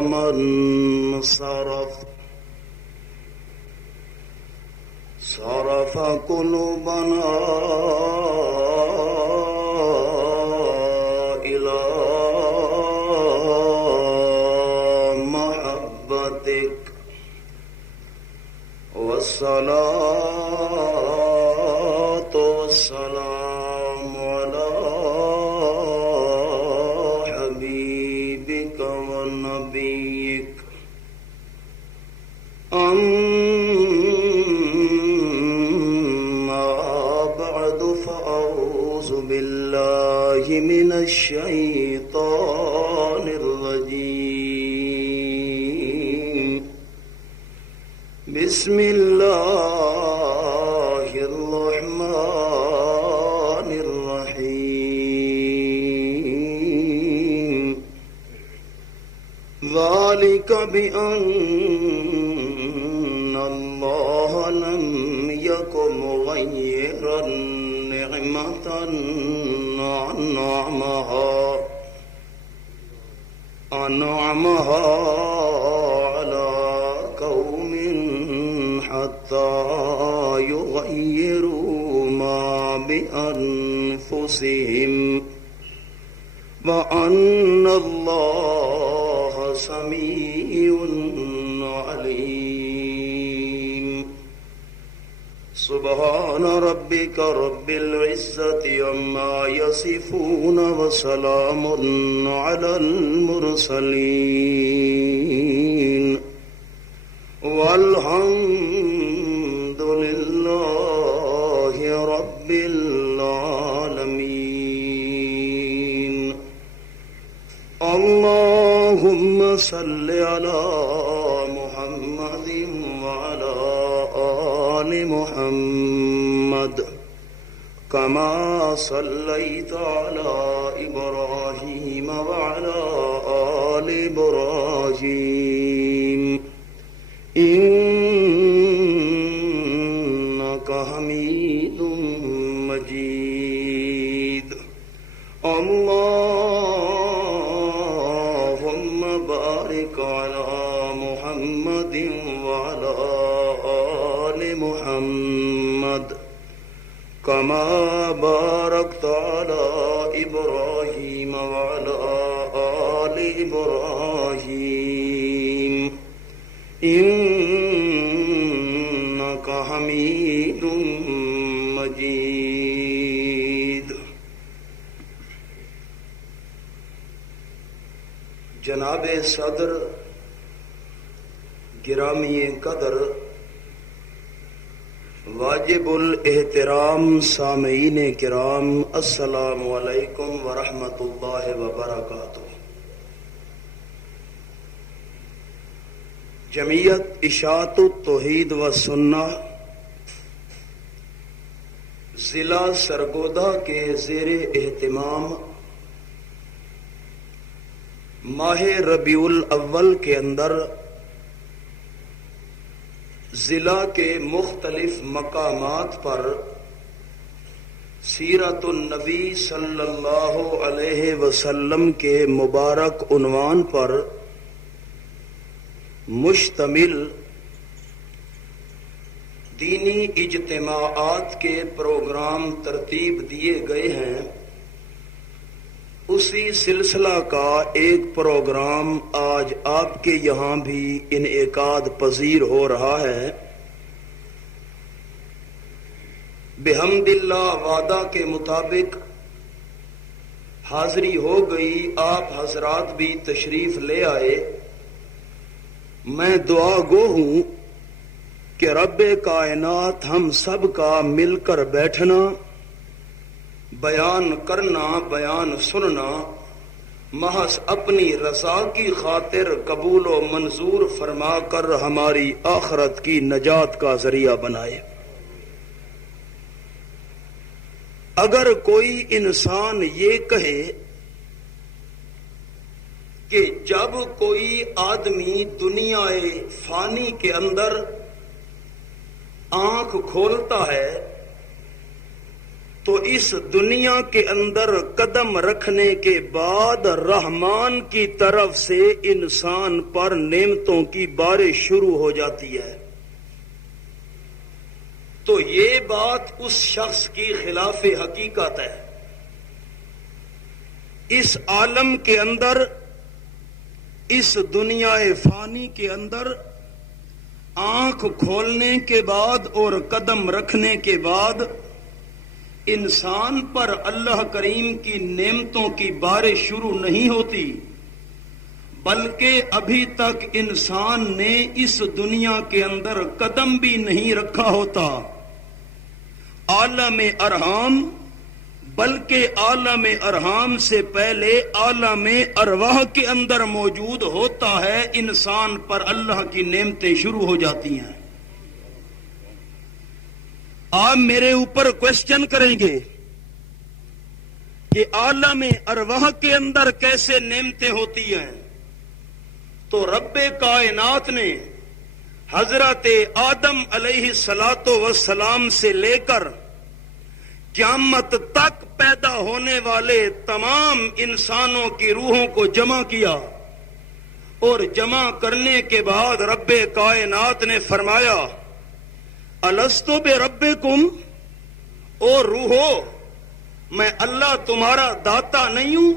من صرف قلوبنا إلى محبتك والصلاة والسلام على حبيبك ونبيك أما بعد فأعوذ بالله من الشيطان الرجيم بسم الله الرحمن الرحيم ذلك بأن الله لم يكن مغيرا نعمة أنعمها على قوم حتى يغيروا ما بأنفسهم وأن الله سميع عليم سبحان ربك رب العزة عما يصفون وسلام على المرسلين والحمد لله رب العالمين اللهم صل على محمد وعلى آل محمد كما صليت على إبراهيم وعلى آل إبراهيم إنك حميد مجيد اللهم بارك على محمد وعلى آل محمد كما باركت على إبراهيم وعلى آل إبراهيم إنك حميد مجيد جناب صدر گرامی قدر واجب الاحترام سامعین کرام السلام علیکم ورحمۃ اللہ وبرکاتہ۔ جمعیت اشاعت التوحید و سنہ ضلع سرگودھا کے زیر اہتمام ماہ ربیع الاول کے اندر ضلع کے مختلف مقامات پر سیرت النبی صلی اللہ علیہ وسلم کے مبارک عنوان پر مشتمل دینی اجتماعات کے پروگرام ترتیب دیے گئے ہیں۔ اسی سلسلہ کا ایک پروگرام آج آپ کے یہاں بھی انعقاد پذیر ہو رہا ہے۔ بحمد اللہ وعدہ کے مطابق حاضری ہو گئی، آپ حضرات بھی تشریف لے آئے۔ میں دعا گو ہوں کہ رب کائنات ہم سب کا مل کر بیٹھنا، بیان کرنا، بیان سننا محض اپنی رضا کی خاطر قبول و منظور فرما کر ہماری آخرت کی نجات کا ذریعہ بنائے۔ اگر کوئی انسان یہ کہے کہ جب کوئی آدمی دنیا فانی کے اندر آنکھ کھولتا ہے تو تو اس دنیا کے اندر قدم رکھنے کے بعد رحمان کی طرف سے انسان پر نعمتوں کی بارش شروع ہو جاتی ہے. تو یہ بات اس شخص کی خلاف حقیقت ہے. اس عالم کے اندر، اس دنیا فانی کے اندر آنکھ کھولنے کے بعد اور قدم رکھنے کے بعد انسان پر اللہ کریم کی نعمتوں کی بارش شروع نہیں ہوتی، بلکہ ابھی تک انسان نے اس دنیا کے اندر قدم بھی نہیں رکھا ہوتا. عالم ارحام، بلکہ عالم ارحام سے پہلے عالم ارواح کے اندر موجود ہوتا ہے، انسان پر اللہ کی نعمتیں شروع ہو جاتی ہیں. آپ میرے اوپر کوشچن کریں گے کہ عالم ارواح کے اندر کیسے نعمتیں ہوتی ہیں، تو رب کائنات نے حضرت آدم علیہ السلام سے لے کر قیامت تک پیدا ہونے والے تمام انسانوں کی روحوں کو جمع کیا، اور جمع کرنے کے بعد رب کائنات نے فرمایا الستو بربکم، او روحو میں اللہ تمہارا داتا نہیں ہوں،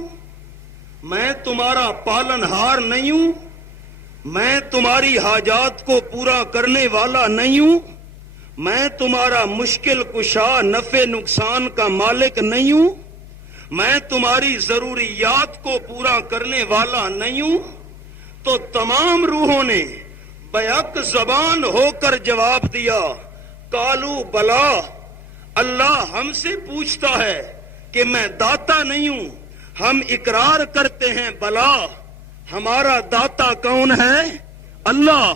میں تمہارا پالنہار نہیں ہوں، میں تمہاری حاجات کو پورا کرنے والا نہیں ہوں، میں تمہارا مشکل کشا نفع نقصان کا مالک نہیں ہوں، میں تمہاری ضروریات کو پورا کرنے والا نہیں ہوں. تو تمام روحوں نے بیک زبان ہو کر جواب دیا کالو بلا، اللہ ہم سے پوچھتا ہے کہ میں داتا نہیں ہوں. ہم اقرار کرتے ہیں بلا، ہمارا داتا کون ہے؟ اللہ.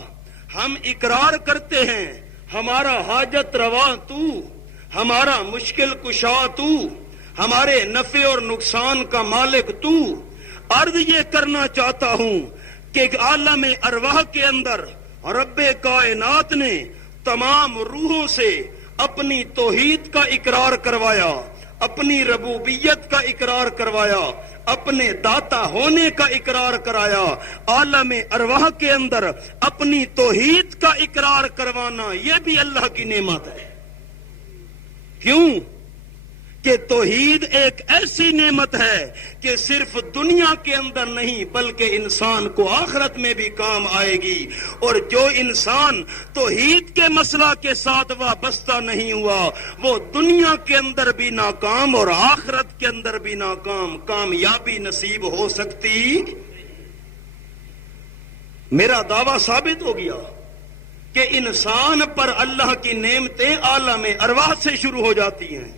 ہم اقرار کرتے ہیں ہمارا حاجت روا تو، ہمارا مشکل کشا تو، ہمارے نفع اور نقصان کا مالک تو. عرض یہ کرنا چاہتا ہوں کہ عالم ارواح کے اندر رب کائنات نے تمام روحوں سے اپنی توحید کا اقرار کروایا، اپنی ربوبیت کا اقرار کروایا، اپنے داتا ہونے کا اقرار کرایا. عالم ارواح کے اندر اپنی توحید کا اقرار کروانا یہ بھی اللہ کی نعمت ہے. کیوں کہ توحید ایک ایسی نعمت ہے کہ صرف دنیا کے اندر نہیں بلکہ انسان کو آخرت میں بھی کام آئے گی. اور جو انسان توحید کے مسئلہ کے ساتھ وابستہ نہیں ہوا وہ دنیا کے اندر بھی ناکام اور آخرت کے اندر بھی ناکام. کامیابی نصیب ہو سکتی. میرا دعویٰ ثابت ہو گیا کہ انسان پر اللہ کی نعمتیں عالم ارواح سے شروع ہو جاتی ہیں،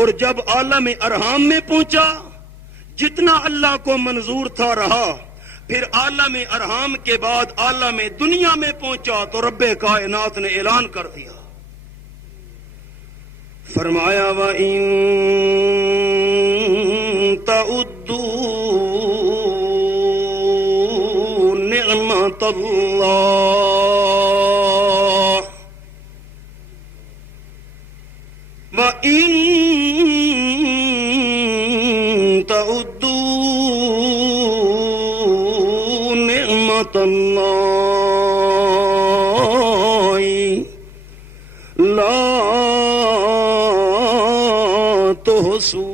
اور جب عالم ارحام میں پہنچا جتنا اللہ کو منظور تھا رہا، پھر عالم ارحام کے بعد عالم دنیا میں پہنچا تو رب کائنات نے اعلان کر دیا، فرمایا وَإِن تَعُدُّوا نِعْمَتَ اللَّهِ وَإِن تَعُدُّوا نِعْمَتَ اللَّهِ لَا تُحْصُوهَا.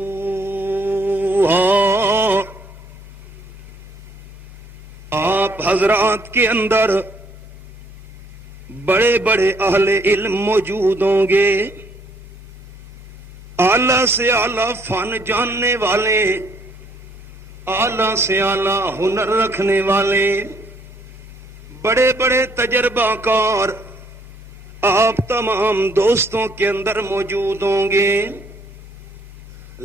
آپ حضرات کے اندر بڑے بڑے اہل علم موجود ہوں گے، اعلیٰ سے اعلیٰ فن جاننے والے، اعلیٰ سے اعلیٰ ہنر رکھنے والے، بڑے بڑے تجربہ کار آپ تمام دوستوں کے اندر موجود ہوں گے.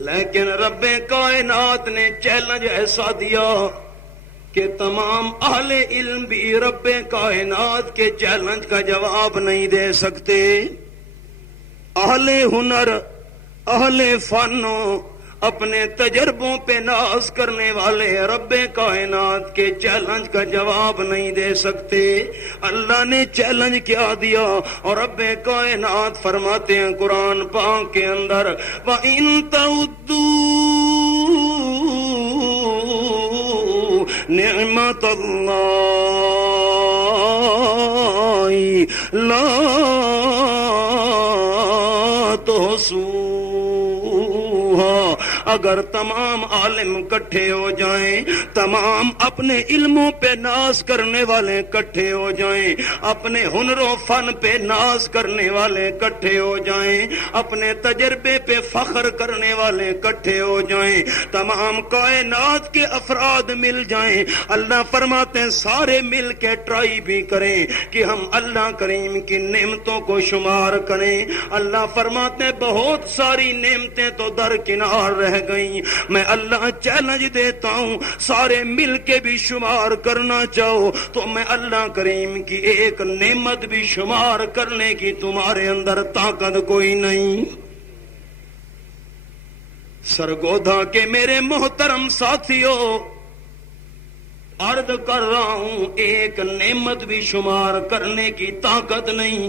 لیکن رب کائنات نے چیلنج ایسا دیا کہ تمام اہل علم بھی رب کائنات کے چیلنج کا جواب نہیں دے سکتے. اہل ہنر، اہل فن، اپنے تجربوں پہ ناز کرنے والے رب کائنات کے چیلنج کا جواب نہیں دے سکتے. اللہ نے چیلنج کیا دیا اور رب کائنات فرماتے ہیں قرآن پاک کے اندر وَإِن تَعُدُّوا نِعْمَتَ اللَّهِ لَا تُحْصُوهَا. اگر تمام عالم کٹھے ہو جائیں، تمام اپنے علموں پہ ناز کرنے والے کٹھے ہو جائیں، اپنے ہنر و فن پہ ناز کرنے والے کٹھے ہو جائیں، اپنے تجربے پہ فخر کرنے والے کٹھے ہو جائیں، تمام کائنات کے افراد مل جائیں، اللہ فرماتے ہیں سارے مل کے ٹرائی بھی کریں کہ ہم اللہ کریم کی نعمتوں کو شمار کریں. اللہ فرماتے ہیں بہت ساری نعمتیں تو درکنار رہ گئی، میں اللہ چیلنج دیتا ہوں سارے مل کے بھی شمار کرنا چاہو تو میں اللہ کریم کی ایک نعمت بھی شمار کرنے کی تمہارے اندر طاقت کوئی نہیں. سرگودا کے میرے محترم ساتھیوں، عرض کر رہا ہوں ایک نعمت بھی شمار کرنے کی طاقت نہیں.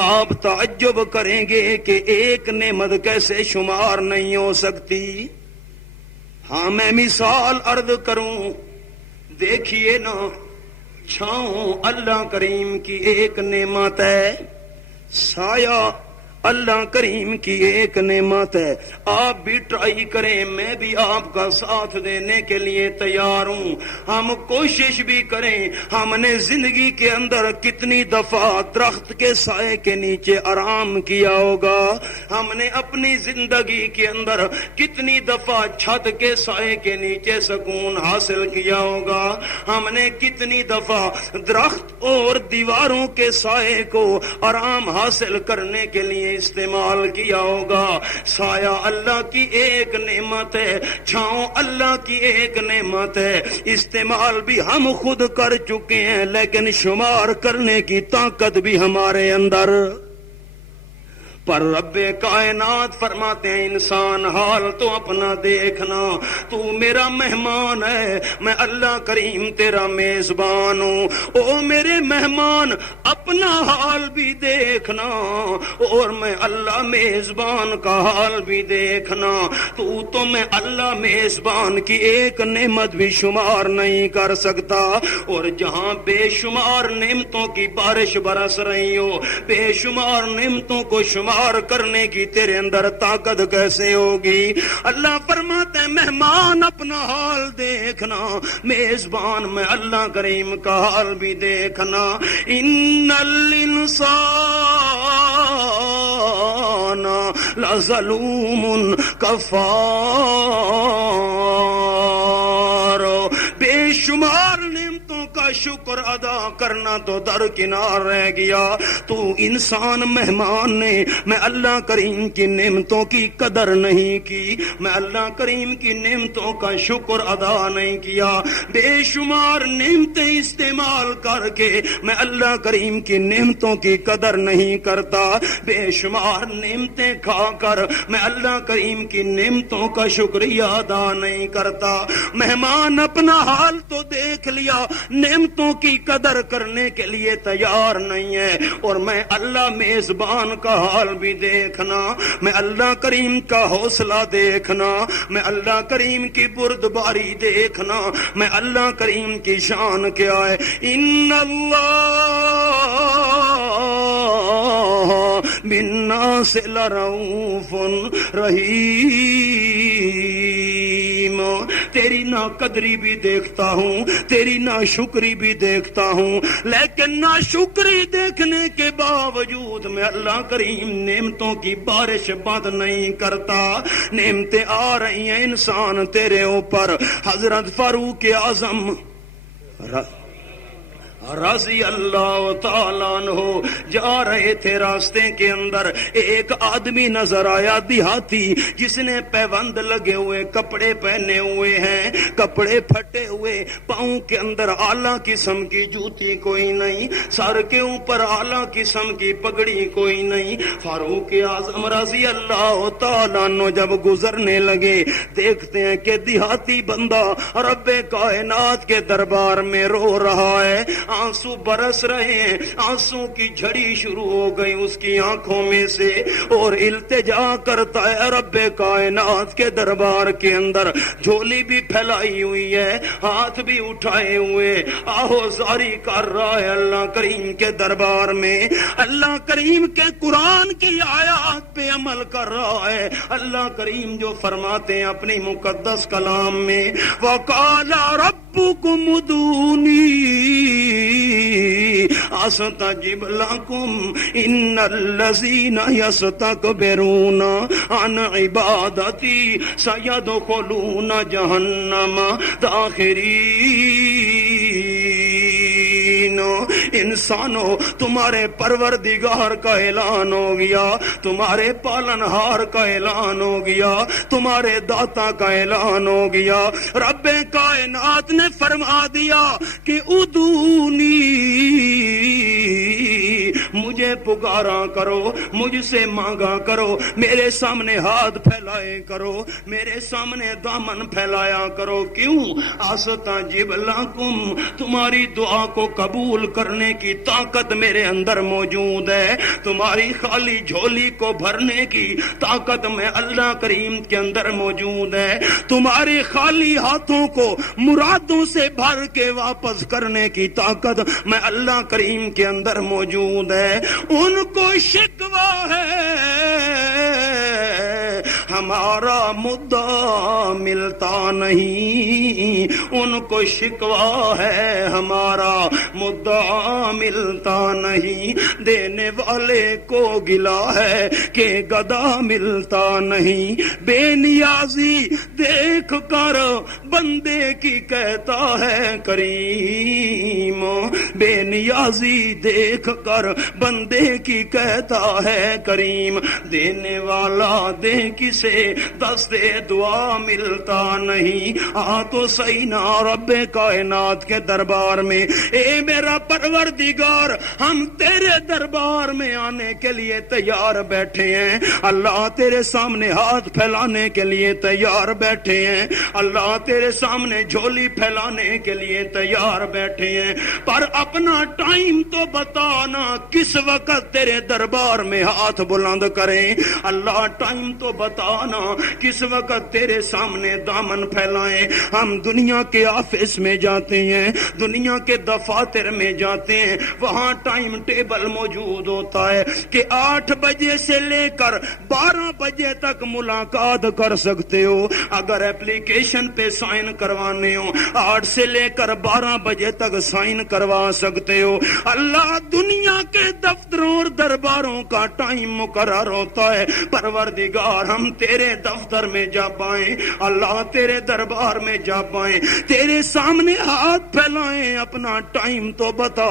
آپ تعجب کریں گے کہ ایک نعمت کیسے شمار نہیں ہو سکتی. ہاں میں مثال عرض کروں، دیکھیے نا، چھاؤں اللہ کریم کی ایک نعمت ہے، سایہ اللہ کریم کی ایک نعمت ہے. آپ بھی ٹرائی کریں، میں بھی آپ کا ساتھ دینے کے لیے تیار ہوں. ہم کوشش بھی کریں. ہم نے زندگی کے اندر کتنی دفعہ درخت کے سائے کے نیچے آرام کیا ہوگا، ہم نے اپنی زندگی کے اندر کتنی دفعہ چھت کے سائے کے نیچے سکون حاصل کیا ہوگا، ہم نے کتنی دفعہ درخت اور دیواروں کے سائے کو آرام حاصل کرنے کے لیے استعمال کیا ہوگا. سایہ اللہ کی ایک نعمت ہے، چھاؤں اللہ کی ایک نعمت ہے. استعمال بھی ہم خود کر چکے ہیں لیکن شمار کرنے کی طاقت بھی ہمارے اندر. پر رب کائنات فرماتے ہیں انسان حال تو اپنا دیکھنا، تو میرا مہمان ہے، میں اللہ کریم تیرا میزبان ہوں. او میرے مہمان اپنا حال بھی دیکھنا اور میں اللہ میزبان کا حال بھی دیکھنا. تو میں اللہ میزبان کی ایک نعمت بھی شمار نہیں کر سکتا. اور جہاں بے شمار نعمتوں کی بارش برس رہی ہو، بے شمار نعمتوں کو شمار کرنے کی تیرے اندر طاقت کیسے ہوگی؟ اللہ فرماتے ہیں مہمان اپنا حال دیکھنا، میزبان میں اللہ کریم کا حال بھی دیکھنا. ان الانسان لظلوم کفار. بے شمار نعمتوں کا شکر ادا کرنا تو درکنار رہ گیا. تو انسان مہمان نے میں اللہ کریم کی نعمتوں کی قدر نہیں کی، میں اللہ کریم کی نعمتوں کا شکر ادا نہیں کیا. بے شمار نعمتیں استعمال کر کے میں اللہ کریم کی نعمتوں کی قدر نہیں کرتا. بے شمار نعمتیں کھا کر میں اللہ کریم کی نعمتوں کا شکریہ ادا نہیں کرتا. مہمان اپنا حال تو دیکھ لیا، نعمتوں کی قدر کرنے کے لیے تیار نہیں ہے. اور میں اللہ میزبان کا حال بھی دیکھنا، میں اللہ کریم کا حوصلہ دیکھنا، میں اللہ کریم کی بردباری دیکھنا، میں اللہ کریم کی شان کیا ہے. ان اللہ بالناس لرؤوف رحیم. تیری ناقدری بھی دیکھتا ہوں، تیری ناشکری بھی دیکھتا ہوں، لیکن ناشکری دیکھنے کے باوجود میں اللہ کریم نعمتوں کی بارش بند نہیں کرتا. نعمتیں آ رہی ہیں انسان تیرے اوپر. حضرت فاروق اعظم رضی اللہ تعالیٰ عنہ جا رہے تھے، راستے کے اندر ایک آدمی نظر آیا دیہاتی، جس نے پیوند لگے ہوئے کپڑے پہنے ہوئے ہیں، کپڑے پھٹے ہوئے، پاؤں کے اندر اعلیٰ قسم کی جوتی کوئی نہیں، سر کے اوپر اعلیٰ قسم کی پگڑی کوئی نہیں۔ فاروق اعظم رضی اللہ تعالیٰ عنہ جب گزرنے لگے، دیکھتے ہیں کہ دیہاتی بندہ رب کائنات کے دربار میں رو رہا ہے، آنسو برس رہے ہیں، آنسو کی جھڑی شروع ہو گئی اس کی آنکھوں میں سے، اور التجا کرتا ہے رب کائنات کے دربار کے اندر، جھولی بھی پھیلائی ہوئی ہے، ہاتھ بھی اٹھائے ہوئے، آہو زاری کر رہا ہے اللہ کریم کے دربار میں، اللہ کریم کے قرآن کی آیات پہ عمل کر رہا ہے۔ اللہ کریم جو فرماتے ہیں اپنی مقدس کلام میں، وَقَالَ رَبُّكُمُ ادْعُونِي أَسْتَجِبْ لَكُمْ إِنَّ الَّذِينَ يَسْتَكْبِرُونَ عَنْ عِبَادَتِي سَيَدْخُلُونَ جَهَنَّمَ دَاخِرِينَ۔ انسانوں، تمہارے پروردگار کا اعلان ہو گیا، تمہارے پالنہار کا اعلان ہو گیا، تمہارے داتا کا اعلان ہو گیا۔ رب کائنات نے فرما دیا کہ ادعونی، مجھے پکارا کرو، مجھ سے مانگا کرو، میرے سامنے ہاتھ پھیلائے کرو، میرے سامنے دامن پھیلایا کرو۔ کیوں؟ استجب لکم، تمہاری دعا کو قبول کرنے کی طاقت میرے اندر موجود ہے، تمہاری خالی جھولی کو بھرنے کی طاقت میں اللہ کریم کے اندر موجود ہے، تمہارے خالی ہاتھوں کو مرادوں سے بھر کے واپس کرنے کی طاقت میں اللہ کریم کے اندر موجود ہے۔ ان کو شکوہ ہے ہمارا مدعا ملتا نہیں، ان کو شکوہ ہے ہمارا مدعا ملتا نہیں، دینے والے کو گلا ہے کہ گدا ملتا نہیں۔ بے نیازی دیکھ کر بندے کی کہتا ہے کریم، بے نیازی دیکھ کر بندے کی کہتا ہے کریم، دینے والا دے کسے دستے دعا ملتا نہیں۔ آ تو صحیح نا رب کائنات کے دربار میں، اے میرا پروردگار، ہم تیرے دربار میں آنے کے لیے تیار بیٹھے ہیں، اللہ تیرے سامنے ہاتھ پھیلانے کے لیے تیار بیٹھے ہیں، اللہ تیرے سامنے جھولی پھیلانے کے لیے تیار بیٹھے ہیں، پر اپنا ٹائم تو بتانا کس وقت تیرے دربار میں ہاتھ بلند کریں، اللہ ٹائم تو بتانا کس وقت تیرے سامنے دامن پھیلائیں۔ ہم دنیا کے آفس میں جاتے ہیں، دنیا کے دفاتر میں جاتے ہیں، وہاں ٹائم ٹیبل موجود ہوتا ہے کہ 8 بجے سے لے کر 12 بجے تک ملاقات کر سکتے ہو، اگر اپلیکیشن پہ سائن کروانے ہو 8 سے لے کر 12 بجے تک سائن کروا سکتے ہو۔ اللہ دنیا کے دفتروں اور درباروں کا ٹائم مقرر ہوتا ہے، پروردگار ہم تیرے دفتر میں جا پائیں، اللہ تیرے دربار میں جا پائیں، تیرے سامنے ہاتھ پھیلائیں، اپنا ٹائم تو بتا۔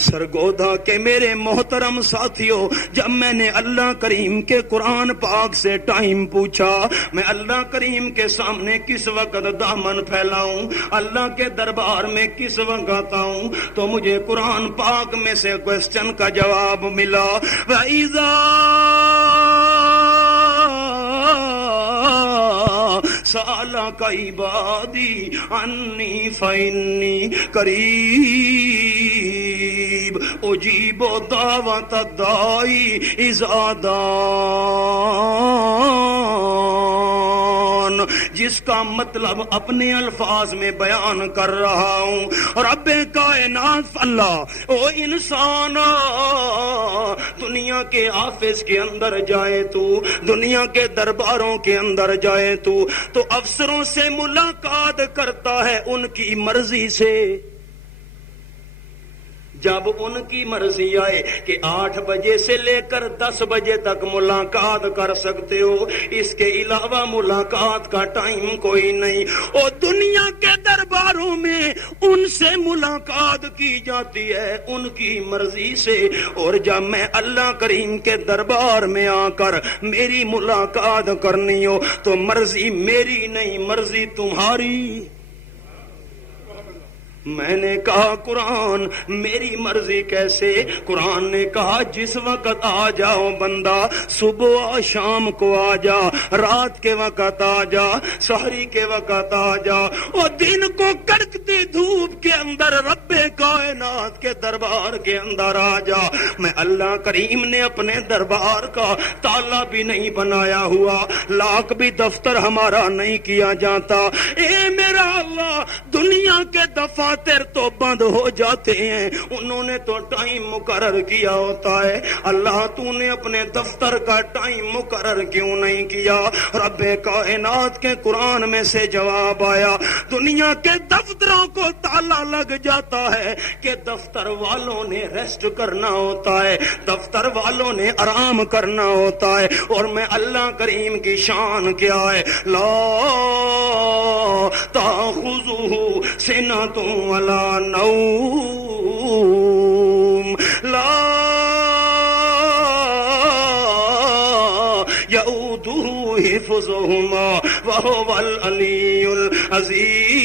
سرگودا کے میرے محترم ساتھیوں، جب میں نے اللہ کریم کے قرآن پاک سے ٹائم پوچھا، میں اللہ کریم کے سامنے کس وقت دامن پھیلاؤں، اللہ کے دربار میں کس وقت آؤں، تو مجھے قرآن پاک میں سے کوسچن کا جواب ملا، وَإِذَا سَأَلَكَ عِبَادِي عَنِّي فَإِنِّي قَرِيبٌ اجیب دعوت الداعی اذا دعان، جس کا مطلب اپنے الفاظ میں بیان کر رہا ہوں۔ رب کائنات اللہ، او انسان، دنیا کے آفس کے اندر جائے تو، دنیا کے درباروں کے اندر جائے تو افسروں سے ملاقات کرتا ہے ان کی مرضی سے، جب ان کی مرضی آئے کہ 8 بجے سے لے کر 10 بجے تک ملاقات کر سکتے ہو، اس کے علاوہ ملاقات کا ٹائم کوئی نہیں، اور دنیا کے درباروں میں ان سے ملاقات کی جاتی ہے ان کی مرضی سے، اور جب میں اللہ کریم کے دربار میں آ کر میری ملاقات کرنی ہو تو مرضی میری نہیں، مرضی تمہاری۔ میں نے کہا قرآن میری مرضی کیسے؟ قرآن نے کہا جس وقت آ جاؤ بندہ، صبح شام کو آ جا، رات کے وقت آ جا، سحری کے وقت آ جا، اور دن کو کڑکتی دھوپ کے اندر رب کائنات کے دربار کے اندر آ جا۔ میں اللہ کریم نے اپنے دربار کا تالا بھی نہیں بنایا ہوا، لاک بھی دفتر ہمارا نہیں کیا جاتا۔ اے میرا اللہ، دنیا کے دفاتر تو بند ہو جاتے ہیں، انہوں نے تو ٹائم مقرر کیا ہوتا ہے، اللہ تو نے اپنے دفتر کا ٹائم مقرر کیوں نہیں کیا؟ رب کائنات کے قرآن میں سے جواب آیا، دنیا کے دفتروں کو تالا لگ جاتا ہے کہ دفتر والوں نے ریسٹ کرنا ہوتا ہے، دفتر والوں نے آرام کرنا ہوتا ہے، اور میں اللہ کریم کی شان کیا ہے، لا تأخذہ سنۃ ولا نوم، لا یؤودہ حفظہما وہو العلی العظیم۔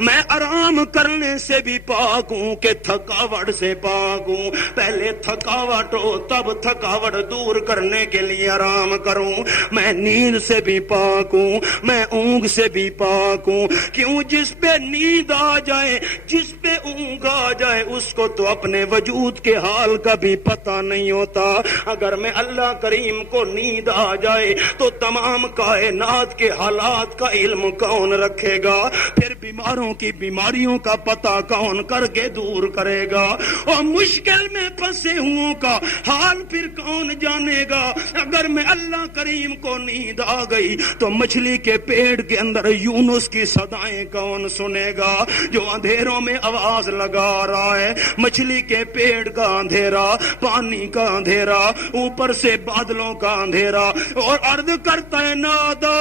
میں آرام کرنے سے بھی پاک ہوں کہ تھکاوٹ سے پاک ہوں، پہلے تھکاوٹ ہو تب تھکاوٹ دور کرنے کے لیے آرام کروں۔ میں نیند سے بھی پاک ہوں، میں اونگ سے بھی پاک ہوں، کیوں؟ جس پہ نیند آ جائے، جس پہ اونگ آ جائے، اس کو تو اپنے وجود کے حال کا بھی پتہ نہیں ہوتا۔ اگر میں اللہ کریم کو نیند آ جائے تو تمام کائنات کے حالات کا علم کون رکھے گا؟ پھر بیماروں کی بیماریوں کا پتہ کون کر کے دور کرے گا؟ اور مشکل میں پھنسے ہوں کا حال پھر کون جانے گا؟ اگر میں اللہ کریم کو نیند آ گئی تو مچھلی کے پیٹ کے اندر یونس کی صدائیں کون سنے گا جو اندھیروں میں آواز لگا رہا ہے؟ مچھلی کے پیٹ کا اندھیرا، پانی کا اندھیرا، اوپر سے بادلوں کا اندھیرا، اور عرض کرتا ہے نادا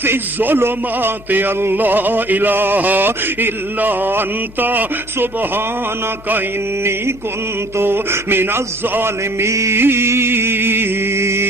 فی الظلمات اللہ الہ الا انت سبحانک انی کنت من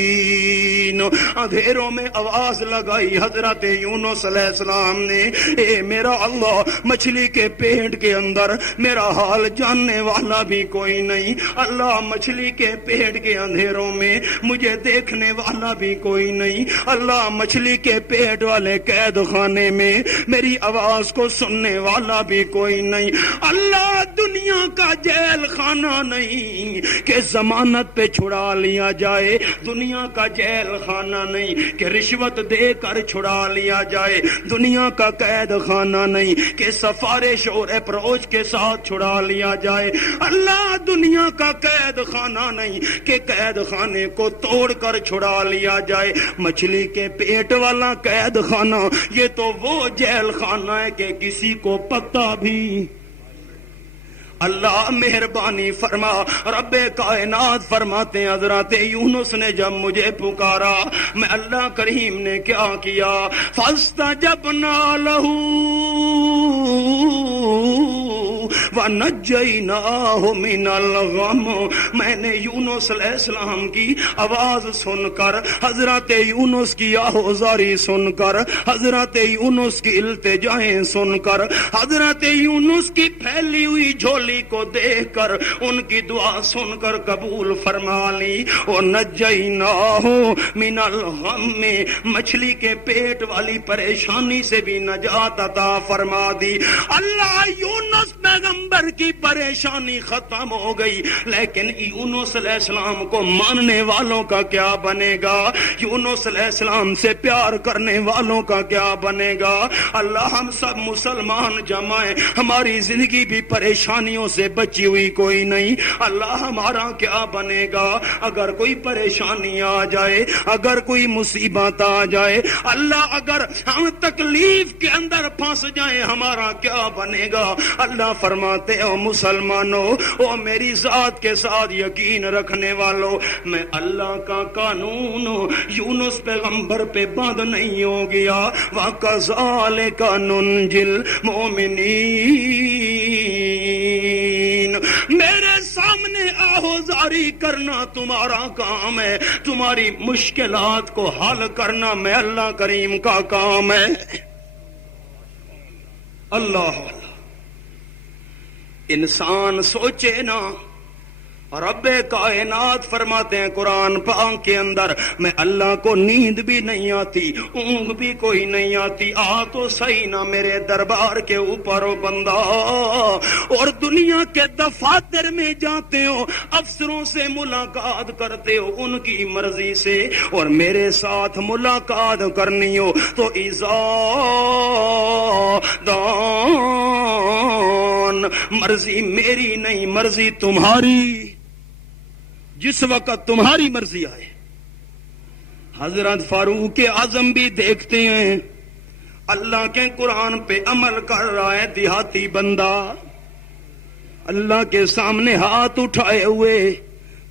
الظالمین۔ اندھیروں میں آواز لگائی حضرت یونس علیہ السلام نے، اے میرا اللہ، مچھلی کے پیٹ کے اندر میرا حال جاننے والا بھی کوئی نہیں، اللہ مچھلی کے پیٹ کے اندھیروں میں مجھے دیکھنے والا بھی کوئی نہیں، اللہ مچھلی کے پیٹ والے قید خانے میں میری آواز کو سننے والا بھی کوئی نہیں، اللہ دنیا کا جیل خانہ نہیں کہ ضمانت پہ چھڑا لیا جائے، دنیا کا جیل خانہ نہیں کہ رشوت دے کر چھڑا لیا جائے، دنیا کا قید خانہ نہیں کہ سفارش اور اپروچ کے ساتھ چھڑا لیا جائے، اللہ دنیا کا قید خانہ نہیں کہ قید خانے کو توڑ کر چھڑا لیا جائے، مچھلی کے پیٹ والا قید خانہ یہ تو وہ جیل خانہ ہے کہ کسی کو پتہ بھی۔ اللہ مہربانی فرما، رب کائنات فرماتے ہیں حضرت یونس نے جب مجھے پکارا میں اللہ کریم نے کیا کیا؟ فاستجبنا له وَنَجَّيْنَاهُ مِنَ الْغَمِّ۔ میں نے یونس علیہ السلام کی آواز سن کر، حضرت یونس کی آہوزاری سن کر، حضرت یونس کی التجائیں سن کر، حضرت یونس کی پھیلی ہوئی جھولی کو دیکھ کر، ان کی دعا سن کر قبول فرما لی، وَنَجَّيْنَاهُ مِنَ الْغَمِّ، مچھلی کے پیٹ والی پریشانی سے بھی نجات عطا فرما دی۔ اللہ یونس پیغمبر اندر کی پریشانی ختم ہو گئی، لیکن یونس علیہ السلام کو ماننے والوں کا کیا بنے گا؟ یونس علیہ السلام سے پیار کرنے والوں کا کیا بنے گا؟ اللہ ہم سب مسلمان جمائیں، ہماری زندگی بھی پریشانیوں سے بچی ہوئی کوئی نہیں، اللہ ہمارا کیا بنے گا؟ اگر کوئی پریشانی آ جائے، اگر کوئی مصیبت آ جائے، اللہ اگر ہم تکلیف کے اندر پھنس جائیں، ہمارا کیا بنے گا؟ اللہ فرماتے ہو مسلمانوں، او میری ذات کے ساتھ یقین رکھنے والوں، میں اللہ کا قانون یونس پیغمبر پہ بند نہیں ہو گیا، وَكَذَلِكَ نُنْجِي الْمُؤْمِنِينَ۔ میرے سامنے آہوزاری کرنا تمہارا کام ہے، تمہاری مشکلات کو حل کرنا میں اللہ کریم کا کام ہے۔ اللہ انسان سوچے نا، رب کائنات فرماتے ہیں قرآن پاک کے اندر، میں اللہ کو نیند بھی نہیں آتی، اونگ بھی کوئی نہیں آتی، آ تو صحیح نہ میرے دربار کے اوپر ہو بندہ، اور دنیا کے دفاتر میں جاتے ہو، افسروں سے ملاقات کرتے ہو ان کی مرضی سے، اور میرے ساتھ ملاقات کرنی ہو تو مرضی میری نہیں، مرضی تمہاری، جس وقت تمہاری مرضی آئے۔ حضرت فاروق اعظم بھی دیکھتے ہیں اللہ کے قرآن پہ عمل کر رہا ہے دیہاتی بندہ، اللہ کے سامنے ہاتھ اٹھائے ہوئے،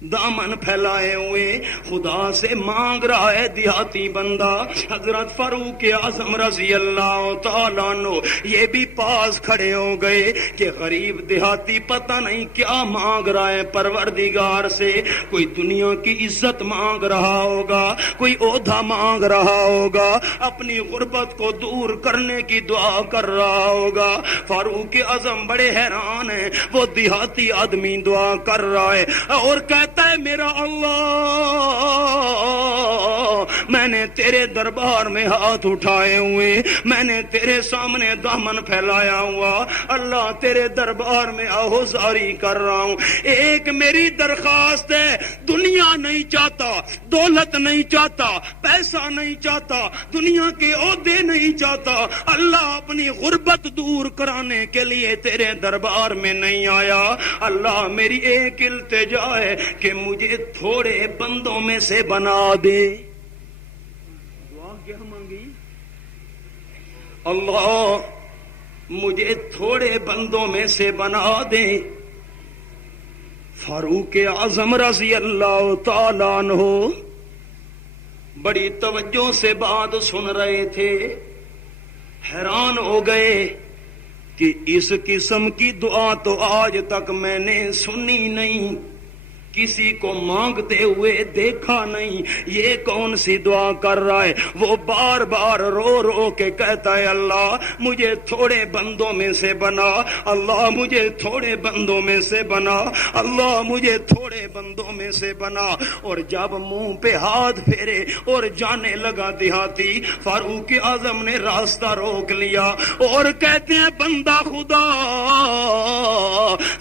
دامن پھیلائے ہوئے خدا سے مانگ رہا ہے دیہاتی بندہ۔ حضرت فاروق اعظم رضی اللہ تعالیٰ عنہ یہ بھی پاس کھڑے ہو گئے کہ غریب دیہاتی پتہ نہیں کیا مانگ رہا ہے پروردگار سے، کوئی دنیا کی عزت مانگ رہا ہوگا، کوئی عہدہ مانگ رہا ہوگا، اپنی غربت کو دور کرنے کی دعا کر رہا ہوگا۔ فاروق اعظم بڑے حیران ہیں، وہ دیہاتی آدمی دعا کر رہا ہے اور کہتا ہے میرا اللہ، میں نے تیرے دربار میں ہاتھ اٹھائے ہوئے، میں نے تیرے سامنے دامن پھیلایا ہوا، اللہ تیرے دربار میں آہوزاری کر رہا ہوں، ایک میری درخواست ہے، دنیا نہیں چاہتا، دولت نہیں چاہتا، پیسہ نہیں چاہتا، دنیا کے عہدے نہیں چاہتا، اللہ اپنی غربت دور کرانے کے لیے تیرے دربار میں نہیں آیا، اللہ میری ایک التجا ہے کہ مجھے تھوڑے بندوں میں سے بنا دے۔ دعا کیا مانگی؟ اللہ مجھے تھوڑے بندوں میں سے بنا دے۔ فاروق اعظم رضی اللہ تعالیٰ عنہ بڑی توجہ سے بات سن رہے تھے، حیران ہو گئے کہ اس قسم کی دعا تو آج تک میں نے سنی نہیں، کسی کو مانگتے ہوئے دیکھا نہیں، یہ کون سی دعا کر رہا ہے؟ وہ بار بار رو رو کے کہتا ہے اللہ مجھے تھوڑے بندوں میں سے بنا، اللہ مجھے تھوڑے بندوں میں سے بنا، اللہ مجھے تھوڑے بندوں میں سے بنا۔ اور جب منہ پہ ہاتھ پھیرے اور جانے لگا دیہاتی، فاروق اعظم نے راستہ روک لیا اور کہتے ہیں بندہ خدا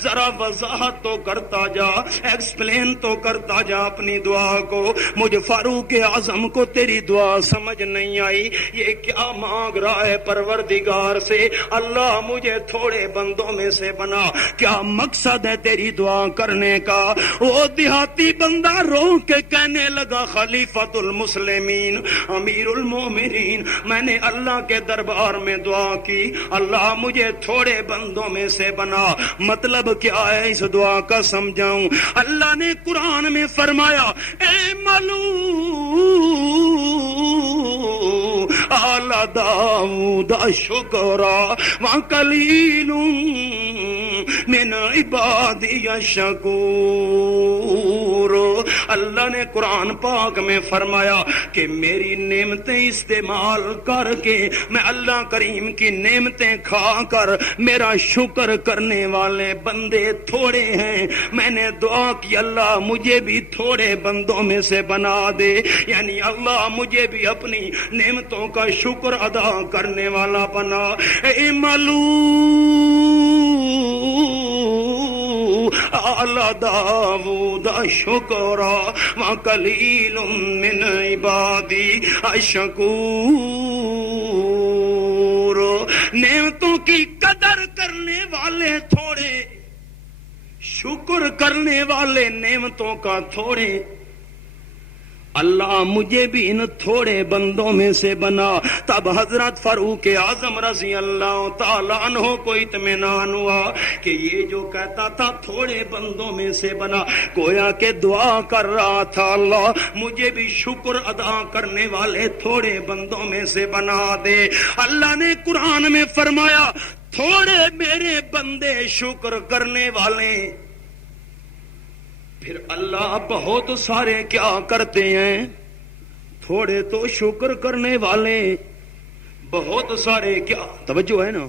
ذرا وضاحت تو کرتا جا، ایکسپلین تو کرتا جا اپنی دعا کو، مجھے فاروق اعظم کو تیری دعا سمجھ نہیں آئی، یہ کیا مانگ رہا ہے پروردگار سے؟ اللہ مجھے تھوڑے بندوں میں سے بنا، کیا مقصد ہے تیری دعا کرنے کا؟ وہ دیہاتی بندہ رو کے کہنے لگا خلیفۃ المسلمین، امیر المومنین، میں نے اللہ کے دربار میں دعا کی، اللہ مجھے تھوڑے بندوں میں سے بنا۔ مطلب کیا ہے اس دعا کا سمجھاؤں؟ اللہ نے قرآن میں فرمایا اعملوا آل داؤد شکرا وقلیل من عبادی الشکور۔ اللہ نے قرآن پاک میں فرمایا کہ میری نعمتیں استعمال کر کے، میں اللہ کریم کی نعمتیں کھا کر میرا شکر کرنے والے بندے تھوڑے ہیں۔ میں نے دعا کی اللہ مجھے بھی تھوڑے بندوں میں سے بنا دے، یعنی اللہ مجھے بھی اپنی نعمتوں کا شکر ادا کرنے والا بنا۔ اعملوا آل داود شکرا وقلیل من عبادی الشکور۔ نعمتوں کی قدر کرنے والے تھوڑے، شکر کرنے والے نعمتوں کا تھوڑے۔ اللہ مجھے بھی ان تھوڑے بندوں میں سے بنا۔ تب حضرت فاروق اعظم رضی اللہ تعالیٰ عنہ کو اطمینان ہوا کہ یہ جو کہتا تھا تھوڑے بندوں میں سے بنا، گویا کہ دعا کر رہا تھا اللہ مجھے بھی شکر ادا کرنے والے تھوڑے بندوں میں سے بنا دے۔ اللہ نے قرآن میں فرمایا تھوڑے میرے بندے شکر کرنے والے، پھر اللہ بہت سارے کیا کرتے ہیں؟ تھوڑے تو شکر کرنے والے، بہت سارے کیا، توجہ ہے نا،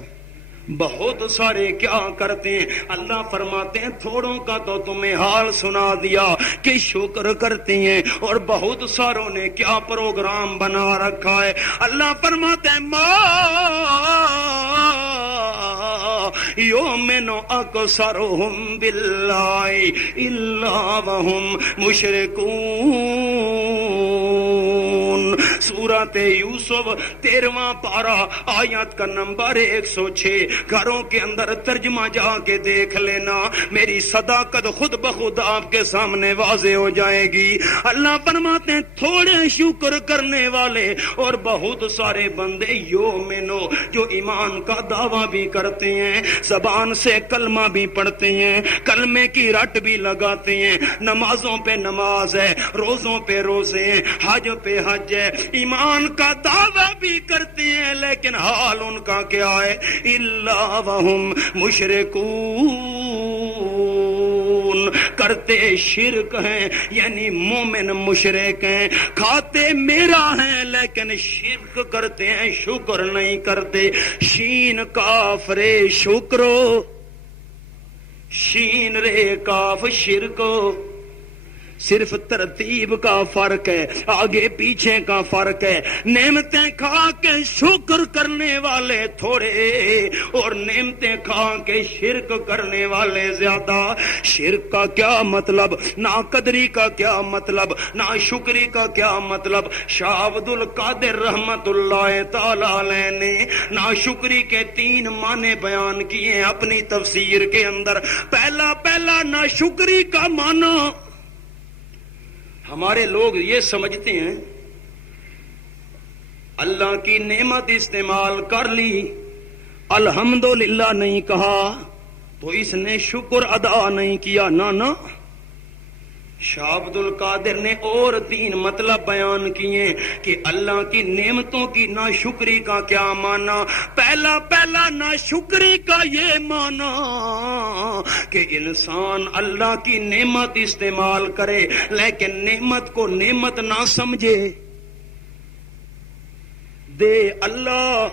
بہت سارے کیا کرتے ہیں؟ اللہ فرماتے ہیں تھوڑوں کا تو تمہیں حال سنا دیا کہ شکر کرتے ہیں، اور بہت ساروں نے کیا پروگرام بنا رکھا ہے۔ اللہ فرماتے ہیں یؤمن اکثرهم باللہ الا وهم مشرکون۔ سورۃ یوسف 13واں پارہ آیت کا نمبر 106۔ گھروں کے اندر ترجمہ جا کے دیکھ لینا، میری صداقت خود بخود آپ کے سامنے واضح ہو جائے گی۔ اللہ فرماتے ہیں تھوڑے شکر کرنے والے اور بہت سارے بندے یؤمنو جو ایمان کا دعویٰ بھی کرتے ہیں، زبان سے کلمہ بھی پڑھتے ہیں، کلمے کی رٹ بھی لگاتے ہیں، نمازوں پہ نماز ہے، روزوں پہ روزے ہیں، حج پہ حج ہے، ایمان کا دعویٰ بھی کرتے ہیں، لیکن حال ان کا کیا ہے؟ الا وہم مشرکون، کرتے شرک ہیں، یعنی مومن مشرک ہیں، کھاتے میرا ہیں لیکن شرک کرتے ہیں، شکر نہیں کرتے۔ شین کاف رے شکرو، شین رے کاف شرکو، صرف ترتیب کا فرق ہے، آگے پیچھے کا فرق ہے۔ نعمتیں کھا کے شکر کرنے والے تھوڑے اور نعمتیں کھا کے شرک کرنے والے زیادہ۔ شرک کا کیا مطلب، ناقدری کا کیا مطلب، ناشکری کا کیا مطلب؟ شاہ عبد القادر رحمت اللہ تعالی علیہ نے ناشکری کے 3 معنی بیان کیے ہیں اپنی تفسیر کے اندر۔ پہلا ناشکری کا معنی، ہمارے لوگ یہ سمجھتے ہیں اللہ کی نعمت استعمال کر لی، الحمدللہ نہیں کہا تو اس نے شکر ادا نہیں کیا۔ نہ، شاہ عبد القادر نے اور 3 مطلب بیان کیے کہ اللہ کی نعمتوں کی ناشکری کا کیا معنی۔ پہلا ناشکری کا یہ معنی کہ انسان اللہ کی نعمت استعمال کرے لیکن نعمت کو نعمت نہ سمجھے، دے اللہ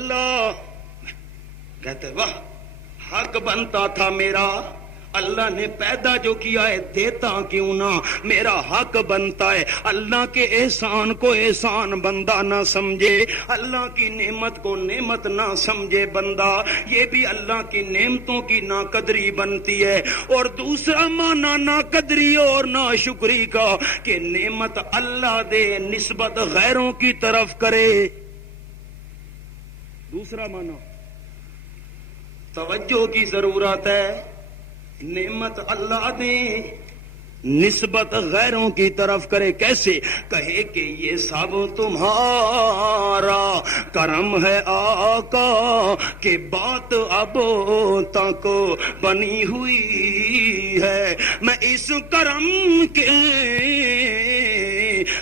اللہ کہتے واہ حق بنتا تھا میرا، اللہ نے پیدا جو کیا ہے دیتا کیوں نہ، میرا حق بنتا ہے اللہ کے احسان کو احسان بندہ نہ سمجھے، اللہ کی نعمت کو نعمت نہ سمجھے بندہ، یہ بھی اللہ کی نعمتوں کی ناقدری بنتی ہے۔ اور دوسرا معنی ناقدری اور ناشکری کا کہ نعمت اللہ دے نسبت غیروں کی طرف کرے۔ دوسرا معنی توجہ کی ضرورت ہے، نعمت اللہ دے نسبت غیروں کی طرف کرے۔ کیسے؟ کہے کہ یہ سب تمہارا کرم ہے آقا کہ بات اب تک بنی ہوئی ہے، میں اس کرم کے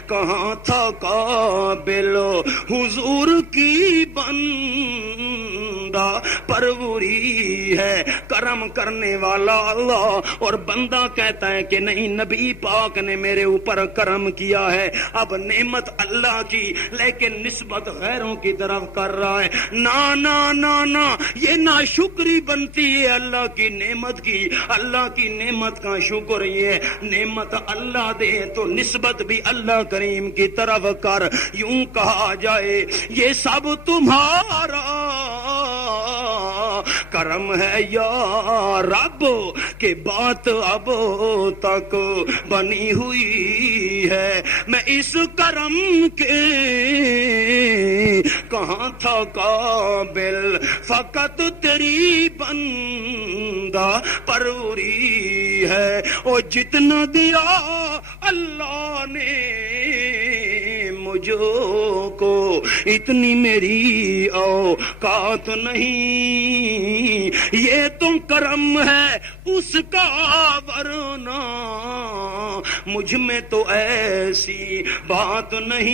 کہاں تھا قابل حضور کی بندہ پروری ہے۔ کرم کرنے والا اللہ اور بندہ کہتا ہے کہ نہیں نبی پاک نے میرے اوپر کرم کیا ہے، اب نعمت اللہ کی لیکن نسبت غیروں کی طرف کر رہا ہے۔ نا نا نا نا، یہ ناشکری بنتی ہے اللہ کی نعمت کی۔ اللہ کی نعمت کا شکر یہ نعمت اللہ دے تو نسبت بھی اللہ کریم کی طرف کر۔ یوں کہا جائے یہ سب تمہارا کرم ہے یا رب کہ بات اب تک بنی ہوئی ہے، میں اس کرم کے کہاں تھا قابل، فقط تیری بندہ پروری ہے۔ اور جتنا دیا اللہ نے مجھ کو اتنی میری اوقات نہیں، یہ تو کرم ہے اس کا ورنہ مجھ میں تو ایسی بات نہیں۔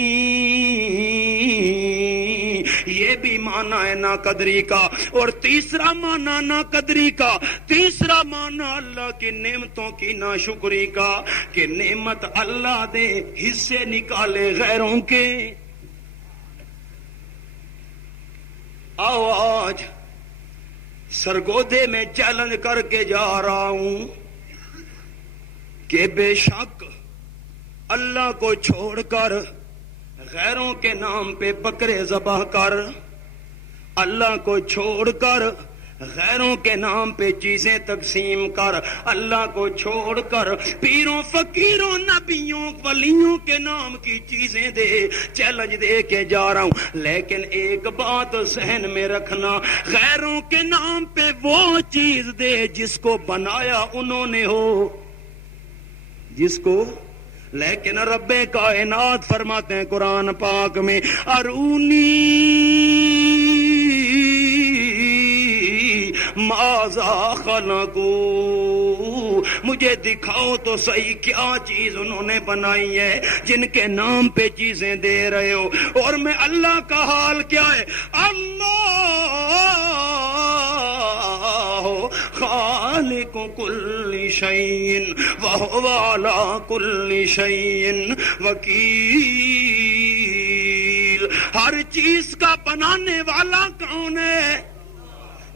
یہ بھی معنی ہے ناقدری کا۔ اور تیسرا معنی ناقدری کا، تیسرا معنی اللہ کی نعمتوں کی ناشکری کا کہ نعمت اللہ دے حصے نکالے غیروں کے۔ آؤ آج سرگودے میں چیلنج کر کے جا رہا ہوں کہ بے شک اللہ کو چھوڑ کر غیروں کے نام پہ بکرے ذبح کر، اللہ کو چھوڑ کر غیروں کے نام پہ چیزیں تقسیم کر، اللہ کو چھوڑ کر پیروں فقیروں نبیوں ولیوں کے نام کی چیزیں دے، چیلنج دے کے جا رہا ہوں۔ لیکن ایک بات ذہن میں رکھنا، غیروں کے نام پہ وہ چیز دے جس کو بنایا انہوں نے ہو، جس کو، لیکن رب کائنات فرماتے ہیں قرآن پاک میں ارونی ماذا خلقو، مجھے دکھاؤ تو صحیح کیا چیز انہوں نے بنائی ہے جن کے نام پہ چیزیں دے رہے ہو۔ اور میں اللہ کا حال کیا ہے، اللہ خالق کل شیء وہو علی کل شیء وکیل۔ ہر چیز کا بنانے والا کون ہے؟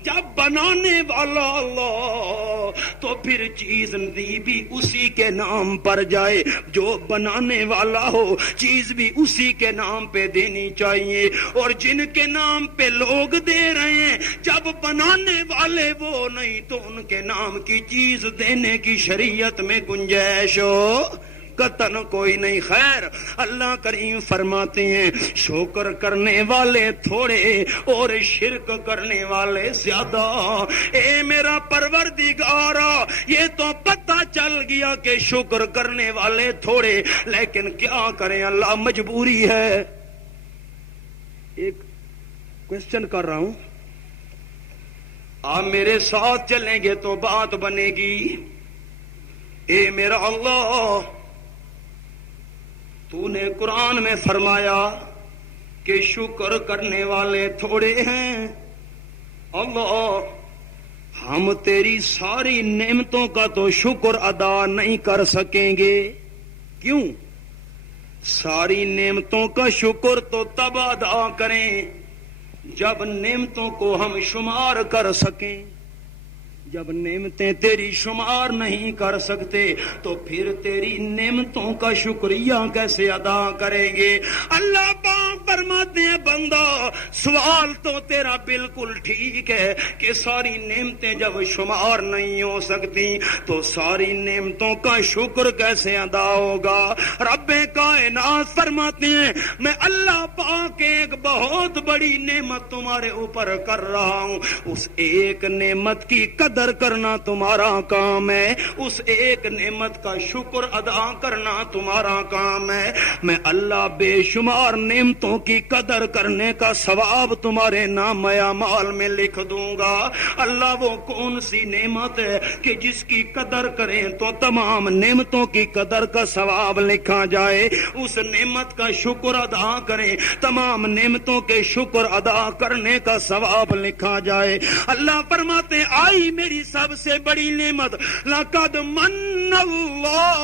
جب بنانے والا اللہ تو پھر چیز دی بھی اسی کے نام پر جائے، جو بنانے والا ہو چیز بھی اسی کے نام پہ دینی چاہیے۔ اور جن کے نام پہ لوگ دے رہے ہیں جب بنانے والے وہ نہیں تو ان کے نام کی چیز دینے کی شریعت میں گنجائش ہو قطن کوئی نہیں۔ خیر، اللہ کریم فرماتے ہیں شکر کرنے والے تھوڑے اور شرک کرنے والے زیادہ۔ اے میرا پروردگارا، یہ تو پتہ چل گیا کہ شکر کرنے والے تھوڑے، لیکن کیا کریں اللہ مجبوری ہے۔ ایک کوشچن کر رہا ہوں، آپ میرے ساتھ چلیں گے تو بات بنے گی۔ اے میرا اللہ، تو نے قرآن میں فرمایا کہ شکر کرنے والے تھوڑے ہیں۔ اللہ، ہم تیری ساری نعمتوں کا تو شکر ادا نہیں کر سکیں گے۔ کیوں؟ ساری نعمتوں کا شکر تو تب ادا کریں جب نعمتوں کو ہم شمار کر سکیں، جب نعمتیں تیری شمار نہیں کر سکتے تو پھر تیری نعمتوں کا شکریہ کیسے ادا کریں گے؟ اللہ پاک فرماتے ہیں بندہ سوال تو تیرا بالکل ٹھیک ہے کہ ساری نعمتیں جب شمار نہیں ہو سکتی تو ساری نعمتوں کا شکر کیسے ادا ہوگا؟ رب کائنات فرماتے ہیں میں اللہ پاک ایک بہت بڑی نعمت تمہارے اوپر کر رہا ہوں، اس ایک نعمت کی قدر کرنا تمہارا کام ہے، اس ایک نعمت کا شکر ادا کرنا تمہارا کام ہے۔ میں اللہ بے شمار نعمتوں کی قدر کرنے کا ثواب تمہارے نام اعمال میں لکھ دوں گا۔ اللہ وہ کون سی نعمت ہے کہ جس کی قدر کریں تو تمام نعمتوں کی قدر کا ثواب لکھا جائے، اس نعمت کا شکر ادا کریں تمام نعمتوں کے شکر ادا کرنے کا ثواب لکھا جائے۔ اللہ فرماتے ہیں آئی میری سب سے بڑی نعمت لقد من اللہ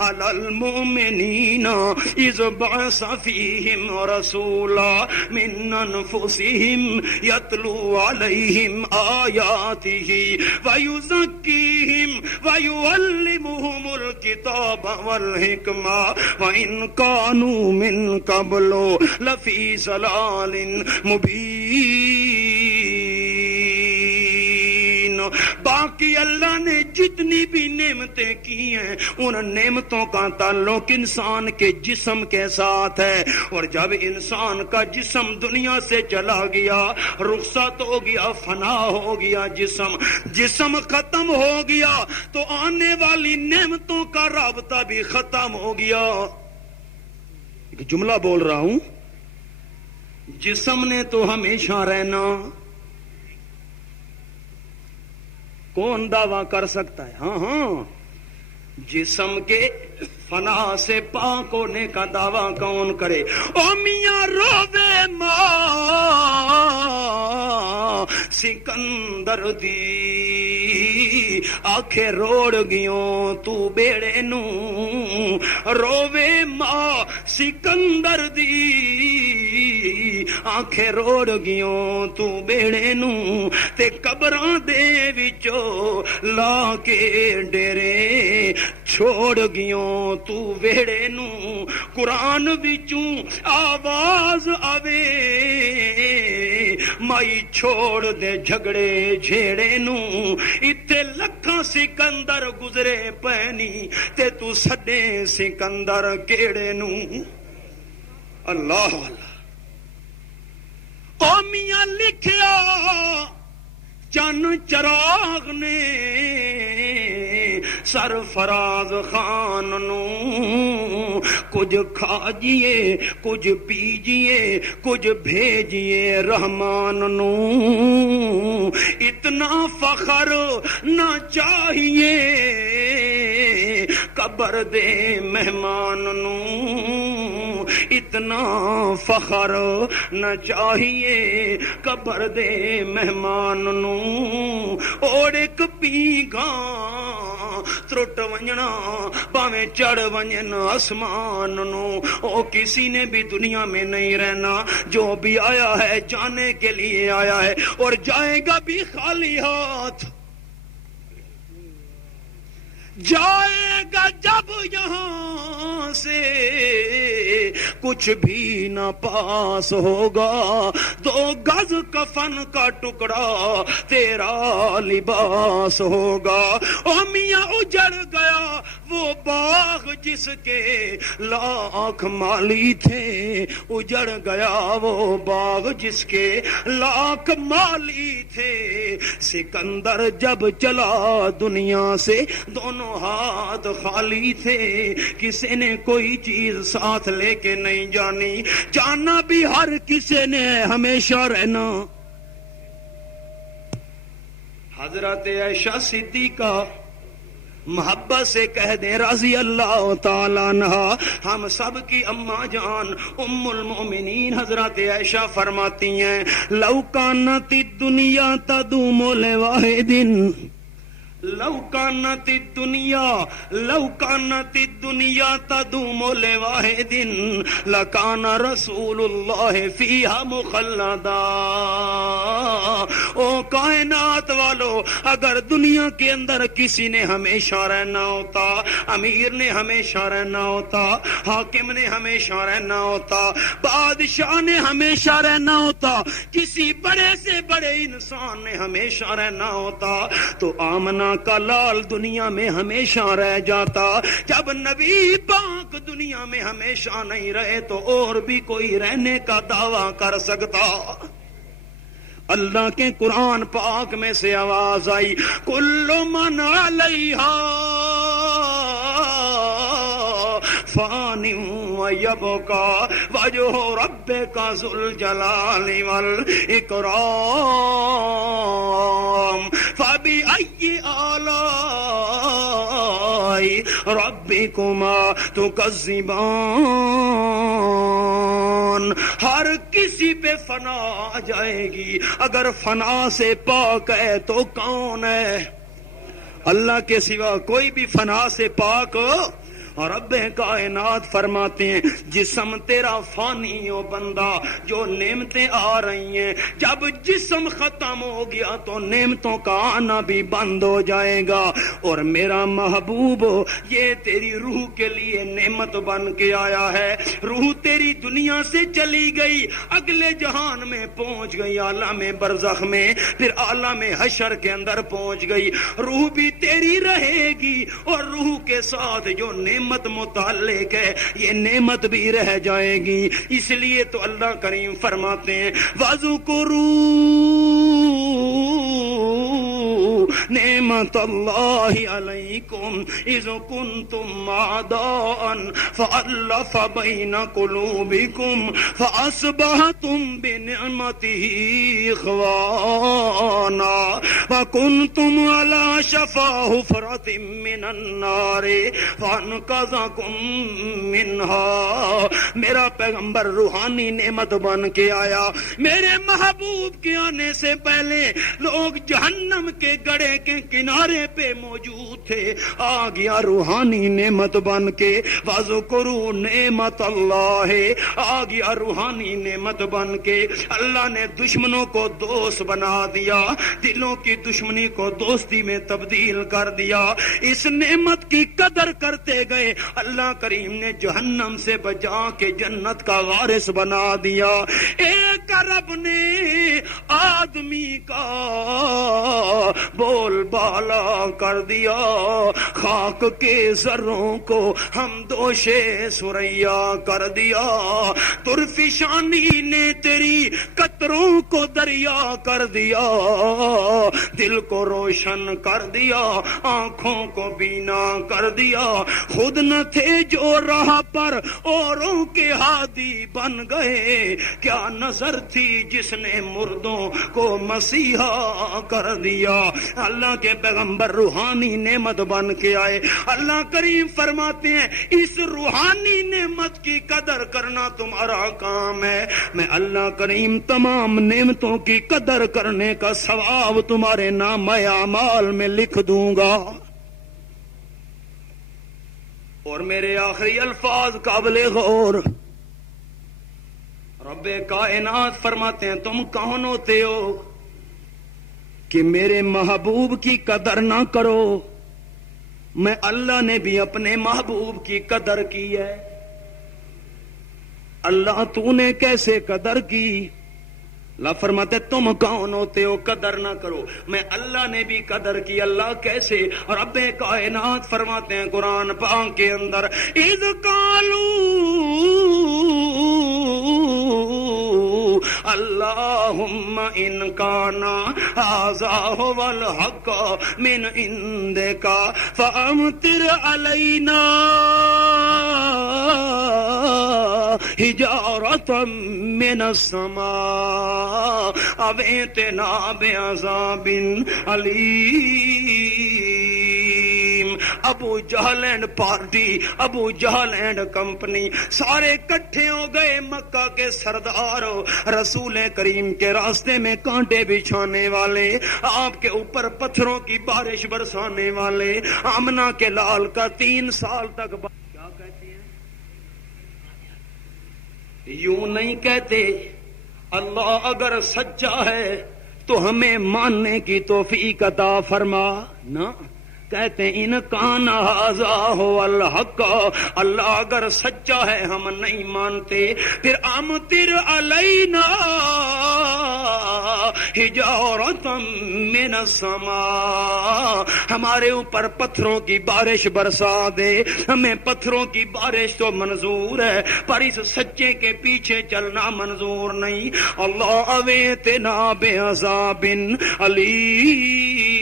علی المؤمنین اذ بعث فیہم رسولا من انفسہم یتلو علیہم آیاتہ ویزکیہم ویعلمہم الکتاب والحکمہ وإن کانوا من قبل لفی ضلال مبین۔ باقی اللہ نے جتنی بھی نعمتیں کی ہیں ان نعمتوں کا تعلق انسان کے جسم کے ساتھ ہے، اور جب انسان کا جسم دنیا سے چلا گیا، رخصت ہو گیا، فنا ہو گیا، جسم ختم ہو گیا تو آنے والی نعمتوں کا رابطہ بھی ختم ہو گیا۔ ایک جملہ بول رہا ہوں، جسم نے تو ہمیشہ رہنا، کون دعویٰ کر سکتا ہے؟ ہاں جسم کے فنا سے پاک ہونے کا دعویٰ کون کرے؟ او میاں روے ماں سکندر دی آنکھیں روڑ گیوں تو بیڑے نو، روے ماں سکندر دی آنکھیں روڑ گیوں تو بیڑے نو، تے قبراں دے وچوں لا کے ڈیرے چھوڑ گیوں تو ویڑے نو، قرآن وچوں آواز آوے مائی چھوڑ دے جھگڑے جھیڑے نو، اتھے لکھاں سکندر گزرے پینی تے تو سڈے سکندر کیڑے نو۔ اللہ اللہ قومیاں لکھیا چن چراغ نے سرفراز خان نو، کچھ کھاجیے کچھ پیجیے کچھ بھیجیے رحمان نو، اتنا فخر نہ چاہیے قبر دے مہمان نو، اتنا فخر نہ چاہیے قبر دے مہمان نو، اور ایک پیگاں ترٹ ونجنا باویں چڑھ ونجن آسمان نو، او کسی نے بھی دنیا میں نہیں رہنا، جو بھی آیا ہے جانے کے لیے آیا ہے اور جائے گا بھی خالی ہاتھ، جائے گا جب یہاں سے کچھ بھی نہ پاس ہوگا، 2 گز کفن کا ٹکڑا تیرا لباس ہوگا، او میاں اجڑ گیا وہ باغ جس کے لاکھ مالی تھے، اجڑ گیا وہ باغ جس کے لاکھ مالی تھے، سکندر جب چلا دنیا سے دونوں ہاتھ خالی تھے، کسی نے کوئی چیز ساتھ لے کے نہیں جانی، جانا بھی ہر کسی نے ہمیشہ رہنا۔ حضرت عائشہ صدیقہ محبت سے کہہ دیں رضی اللہ تعالیٰ عنہ، ہم سب کی اماں جان ام المؤمنین حضرت عائشہ فرماتی ہیں لو کانت الدنیا تدوم لواحد لو کانت الدنیا تدوم لواحد لکان رسول اللہ فیہا مخلدا۔ او کائنات والو، اگر دنیا کے اندر کسی نے ہمیشہ رہنا ہوتا، امیر نے ہمیشہ رہنا ہوتا، حاکم نے ہمیشہ رہنا ہوتا، بادشاہ نے ہمیشہ رہنا ہوتا، کسی بڑے سے بڑے انسان نے ہمیشہ رہنا ہوتا، تو آمنہ کا لال دنیا میں ہمیشہ رہ جاتا۔ جب نبی پاک دنیا میں ہمیشہ نہیں رہے تو اور بھی کوئی رہنے کا دعویٰ کر سکتا؟ اللہ کے قرآن پاک میں سے آواز آئی، کل من علیہا فان ویبقى وجہ ربک ذو الجلال والاکرام فبأي آلاء ربکما تکذبان۔ ہر کسی پہ فنا آ جائے گی، اگر فنا سے پاک ہے تو کون ہے؟ اللہ کے سوا کوئی بھی فنا سے پاک ہو۔ اور رب کائنات فرماتے ہیں جسم تیرا فانی ہو بندہ، جو نعمتیں آ رہی ہیں، جب جسم ختم ہو گیا تو نعمتوں کا آنا بھی بند ہو جائے گا۔ اور میرا محبوب یہ تیری روح کے لیے نعمت بن کے آیا ہے۔ روح تیری دنیا سے چلی گئی، اگلے جہان میں پہنچ گئی، عالم برزخ میں، پھر عالم حشر کے اندر پہنچ گئی۔ روح بھی تیری رہے گی، اور روح کے ساتھ جو نعمت متعلق ہے یہ نعمت بھی رہ جائے گی۔ اس لیے تو اللہ کریم فرماتے ہیں وَاذْكُرُوا نعمت اللہ علیکم اذ کنتم اعداء فألف بین قلوبکم فاصبحتم بنعمته اخوانا وکنتم علی شفا حفرۃ من النار فانقذکم منہا۔ میرا پیغمبر روحانی نعمت بن کے آیا۔ میرے محبوب کے آنے سے پہلے لوگ جہنم کے گڑھے کے کنارے پہ موجود تھے، آ گیا روحانی نعمت بن کے۔ وَاذْكُرُوا نعمت اللہ، آ گیا روحانی نعمت بن کے۔ اللہ نے دشمنوں کو دوست بنا دیا، دلوں کی دشمنی کو دوستی میں تبدیل کر دیا۔ اس نعمت کی قدر کرتے گئے، اللہ کریم نے جہنم سے بچا کے جنت کا وارث بنا دیا۔ ایک رب نے آدمی کا بول بالا کر دیا، خاک کے ذروں کو ہم دوشے سریا کر دیا، طرفشانی نے تیری قطروں کو دریا کر دیا، دل کو روشن کر دیا، آنکھوں کو بینا کر دیا۔ خود نہ تھے جو راہ پر اوروں کے ہادی بن گئے، کیا نظر تھی جس نے مردوں کو مسیحا کر دیا۔ اللہ کے پیغمبر روحانی نعمت بن کے آئے۔ اللہ کریم فرماتے ہیں اس روحانی نعمت کی قدر کرنا تمہارا کام ہے، میں اللہ کریم تمام نعمتوں کی قدر کرنے کا ثواب تمہارے نامہ اعمال میں لکھ دوں گا۔ اور میرے آخری الفاظ قابل غور، رب کائنات فرماتے ہیں تم کون ہوتے ہو کہ میرے محبوب کی قدر نہ کرو؟ میں اللہ نے بھی اپنے محبوب کی قدر کی ہے۔ اللہ تو نے کیسے قدر کی؟ اللہ فرماتے تم کون ہوتے ہو قدر نہ کرو، میں اللہ نے بھی قدر کی۔ اللہ کیسے؟ رب کائنات فرماتے ہیں قرآن پاک کے اندر اذ قالوا اللہم ان کانا ھذا ھو الحق من عندک فامطر علینا حجارۃ من السماء او ائتنا بعذاب علیم۔ Abu Jahl and party, Abu Jahl and company سارے اکٹھے ہو گئے، مکہ کے سردار رسول کریم کے راستے میں کانٹے بچھانے والے، آپ کے اوپر پتھروں کی بارش برسانے والے، آمنہ کے لال کا 3 سال تک کیا کہتے ہیں؟ یوں نہیں کہتے اللہ اگر سچا ہے تو ہمیں ماننے کی توفیق عطا فرما، نہ کہتے ہیں ان کان ھذا ھو الحق، اللہ اگر سچا ہے ہم نہیں مانتے، پھر امطر علینا حجارۃ من السماء، ہمارے اوپر پتھروں کی بارش برسا دے، ہمیں پتھروں کی بارش تو منظور ہے پر اس سچے کے پیچھے چلنا منظور نہیں۔ اللہ اویتنا بعذاب علیم،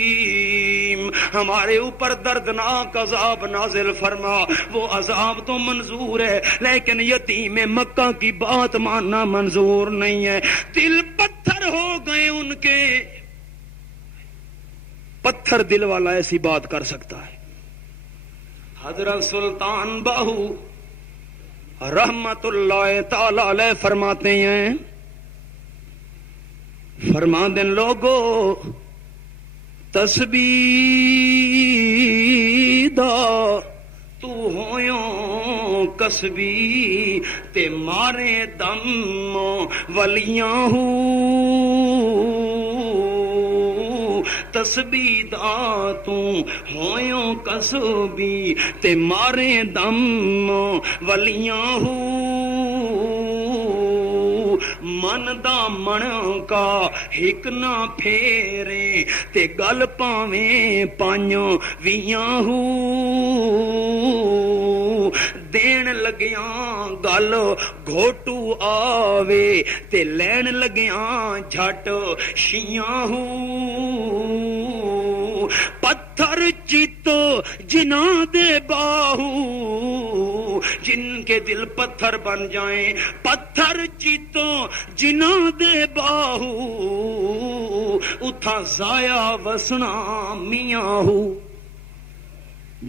ہمارے اوپر دردناک عذاب نازل فرما، وہ عذاب تو منظور ہے لیکن یتیم مکہ کی بات ماننا منظور نہیں ہے۔ دل پتھر ہو گئے ان کے، پتھر دل والا ایسی بات کر سکتا ہے؟ حضرت سلطان باہو رحمت اللہ تعالی علیہ فرماتے ہیں، فرما دیں لوگو تسبیح دا تو ہویوں کسبی تے مارے دم ولیاں ہو، تسبیح دا تو ہویوں کسبی تے مارے دم ولیاں ہو، من دا من کا ہک نہ پھیرے تے گل پاویں پانیوں ویاں ہو، دین لگیاں گل گھوٹو آوے تے لین لگیاں جھٹ شیاں ہو، پتھر چیتو جنا دے باہو، جن کے دل پتھر بن جائیں، پتھر چیتو جنا دے باہو، اتھا ضائع وسنا میاں ہو۔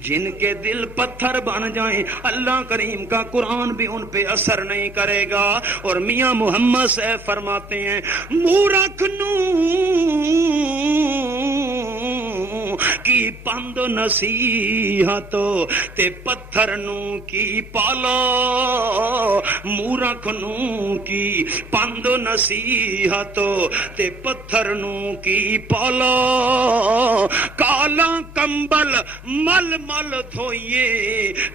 جن کے دل پتھر بن جائیں اللہ کریم کا قرآن بھی ان پہ اثر نہیں کرے گا۔ اور میاں محمد سے فرماتے ہیں مورکھ نو کی پند نصیحت تے پتھر نو کی پالا، مورکھ نو کی پند نصیحت تے پتھر نو کی پالا، کالا کمبل مل مل دھوئیے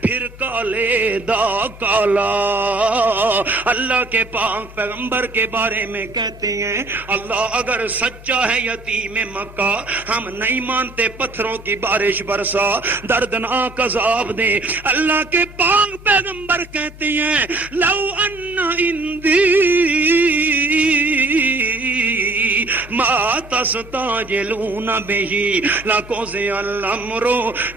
پھر کالے دا کالا۔ اللہ کے پاک پیغمبر کے بارے میں کہتے ہیں اللہ اگر سچا ہے یتیم مکہ ہم نہیں مانتے، پتھروں کی بارش برسا، دردناک عذاب دے۔ اللہ کے پاک پیغمبر کہتے ہیں لو ان اندی ما تستعجلون بہی لقضی الامر،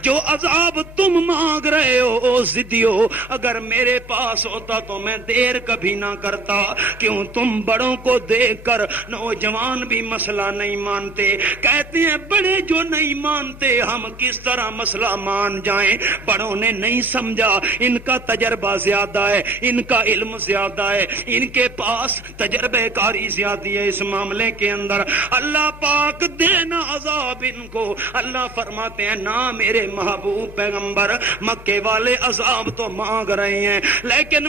جو عذاب تم مانگ رہے ہو ضدیو اگر میرے پاس ہوتا تو میں دیر کبھی نہ کرتا۔ کیوں تم بڑوں کو دیکھ کر نوجوان بھی مسئلہ نہیں مانتے؟ کہتے ہیں بڑے جو نہیں مانتے ہم کس طرح مسئلہ مان جائیں؟ بڑوں نے نہیں سمجھا، ان کا تجربہ زیادہ ہے، ان کا علم زیادہ ہے، ان کے پاس تجربہ کاری زیادہ ہے اس معاملے کے اندر۔ اللہ پاک دینا عذاب ان کو۔ اللہ فرماتے ہیں نہ میرے محبوب پیغمبر، مکے والے عذاب تو مانگ رہے ہیں لیکن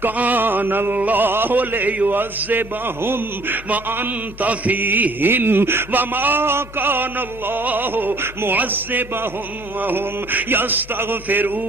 کان اللہ لیعذبہم وانت فیہم وما کان اللہ معذبہم وہم یستغفرون۔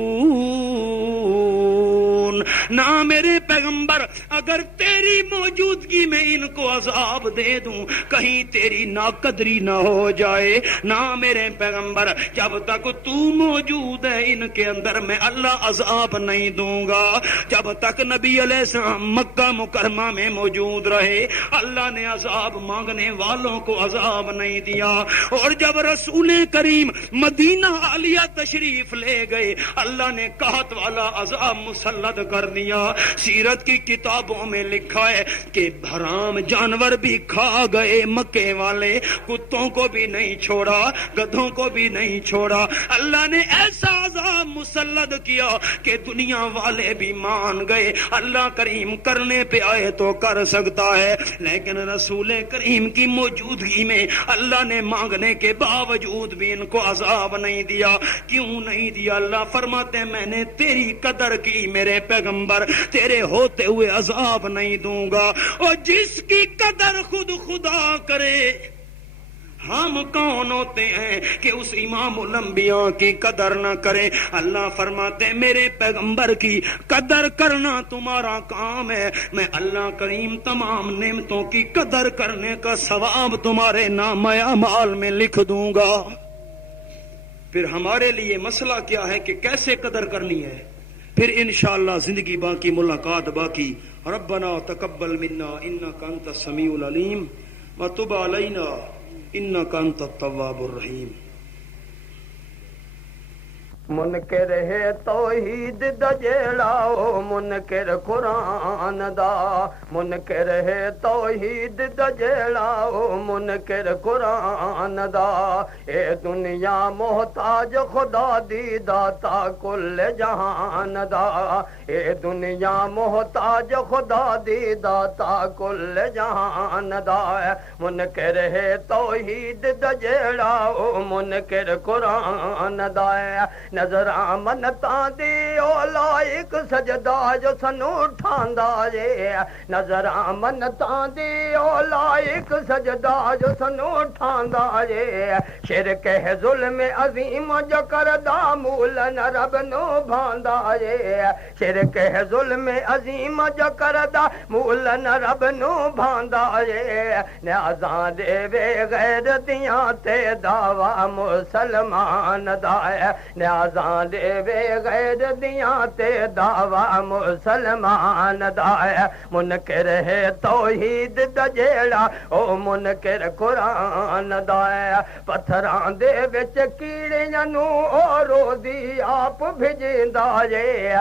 نہ میرے پیغمبر اگر تیری موجودگی میں ان کو عذاب دے دوں کہیں تیری ناقدری نہ ہو جائے۔ نہ میرے پیغمبر جب تک تو موجود ہے ان کے اندر میں اللہ عذاب نہیں دوں گا۔ جب تک نبی علیہ السلام مکہ مکرمہ میں موجود رہے اللہ نے عذاب مانگنے والوں کو عذاب نہیں دیا۔ اور جب رسول کریم مدینہ عالیہ تشریف لے گئے اللہ نے قحط والا عذاب مسلط کر دیا۔ سیرت کی کتابوں میں لکھا ہے کہ حرام جانور بھی کھا گئے مکے والے، کتوں کو بھی نہیں چھوڑا، گدھوں کو بھی نہیں چھوڑا۔ اللہ نے ایسا عذاب مسلط کیا کہ دنیا والے بھی مان گئے۔ اللہ کریم کرنے پہ آئے تو کر سکتا ہے، لیکن رسول کریم کی موجودگی میں اللہ نے مانگنے کے باوجود بھی ان کو عذاب نہیں دیا۔ کیوں نہیں دیا؟ اللہ فرماتے ہیں میں نے تیری قدر کی میرے پیغمبر، تیرے ہوتے ہوئے عذاب نہیں دوں گا۔ اور جس کی قدر خود خدا کرے، ہم کون ہوتے ہیں کہ اس امام الانبیاء کی قدر نہ کریں؟ اللہ فرماتے ہیں میرے پیغمبر کی قدر کرنا تمہارا کام ہے، میں اللہ کریم تمام نعمتوں کی قدر کرنے کا ثواب تمہارے نامہ اعمال میں لکھ دوں گا۔ پھر ہمارے لیے مسئلہ کیا ہے کہ کیسے قدر کرنی ہے؟ پھر انشاءاللہ زندگی باقی، ملاقات باقی۔ ربنا تقبل منا انک انت السمیع العلیم وتب علینا انک انت التواب الرحیم۔ منکر ہے توحید دا جیڑا او منکر قرآن دا، منکر ہے توحید دا جیڑا او منکر قرآن دا، اے دنیا محتاج خدا دی داتا کل جہان دا، اے دنیا محتاج خدا دی داتا کل جہان دا، منکر ہے توحید دا جیڑا او منکر قرآن دا، نظر منتاں دی او لائق سجدہ جو سنو ٹھاندا جے، نظر منتاں دی او لائق سجدہ جو سنو ٹھاندا جے، شرک ہے ظلم عظیم جو کردا مولن رب نو بھاندا جے، شرک ہے ظلم عظیم جو کردا مولن رب نو بھاندا جے، نیازاں دے وے غیر دیاں تے دعویٰ مسلمان دا ہے، نیازاں دے وے غیر دیاں تے دعویٰ مسلمان دا ہے، منکر ہے توحید دا جیڑا او منکر قرآن دا ہے، پتھراں دے وچ کیڑیاں نو او روزی آپ بھجیندا جے،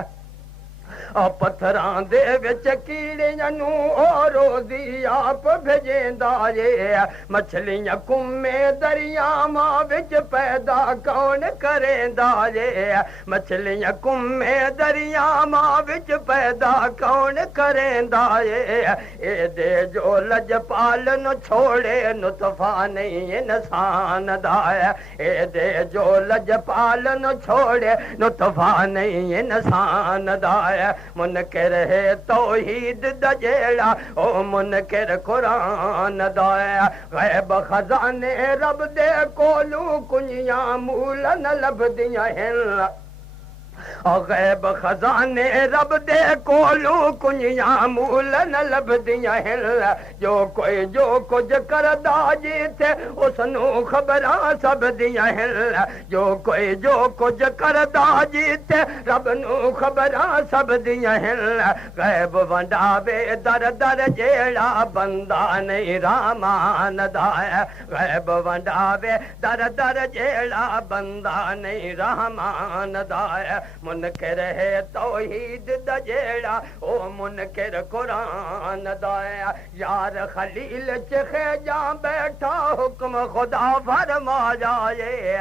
پتھراں دے وچ کیڑیاں نو او روزی آپ بھیجیندا جے، مچھلیاں کمے دریاواں وچ پیدا کون کریندا جے، مچھلیاں کمے دریاواں وچ پیدا کون کریندا جے، اے دے جو لجپال نو چھوڑے نطفہ نہیں انسان دا ہے، اے دے جو لجپال نو چھوڑے نطفہ نہیں انسان دا ہے، منکر ہے توحید دا جیڑا او منکر قرآن دا ہے، غیب خزانے رب دے کولوں کنیاں مولن لبدیاں ہیں، غیب خزانے رب دے کولوں کنیاں مولن لبدیاں ہیں، جو کوئی جو کچھ کردا جیتے اس نو خبراں سب دیاں ہیں، جو کوئی جو کچھ کردا جیتے رب نو خبراں سب دیاں ہیں، غیب ونڈاوے در در جیڑا بندہ نہیں رامان دا ہے، غیب ونڈاوے در در جیڑا بندہ نہیں رحمان دا ہے، منکر ہے توحید دا جیڑا او منکر قرآن دا ہے، یار خلیل چخے جاں بیٹھا حکم خدا فرما جائے،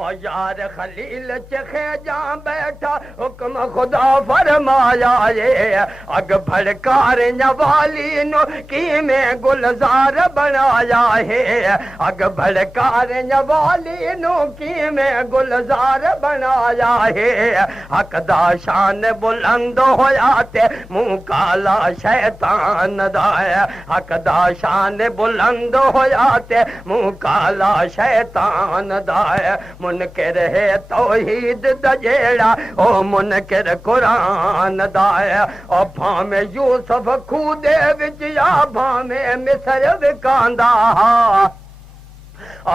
اور یار خلیل چخے جاں بیٹھا حکم خدا فرمایا جے، اگ بھڑکار نوالی نو کی میں گلزار بنایا ہے، اگ بھڑکار نوالی نو کی میں گلزار بنایا ہے، حق دا شان بلند ہویا تے منہ کالا شیطان دا ہے، حق دا شان بلند ہویا تے منہ کالا شیطان دا ہے، منکر ہے توحید دا جیڑا او منکر قرآن دا ہے، او بھامے یوسف کھودے وچ یا بھامے مصر وکاندا،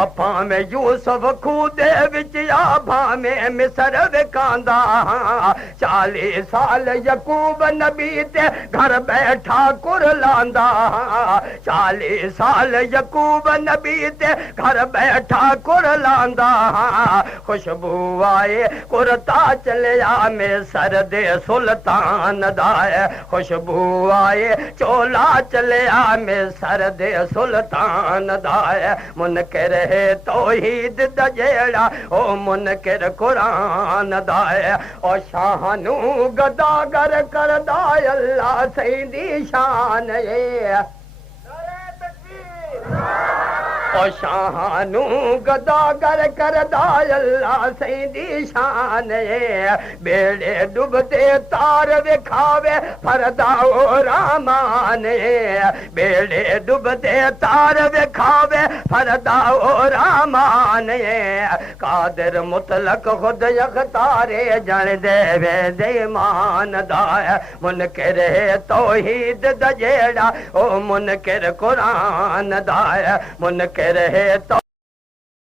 اپاں میں یوسف کھودے وچ چلیا بھامے مصر وکاندا 40 سال یعقوب نبی تے گھر بیٹھا کرلاندا 40 سال یعقوب نبی تے گھر بیٹھا کرلاندا خوشبو آئے کرتا چلیا مصر دے سلطان دا خوشبو آئے چولا چلیا مصر دے سلطان دا منکر ہے توحید دا جیڑا او منکر قرآن دا او شاہنو گداگر کردا اللہ سیدی شان او شاہنو گداگر کردا اللہ سیدی شان بیڑے ڈوبتے تار وکھاوے فردا او رحمان بیڑے ڈوبتے تار وکھاوے فردا او رحمان قادر مطلق خود اختار جن دے وے دیمان دا منکر ہے توحید دا جیڑا او منکر قرآن دا منکر ہے تو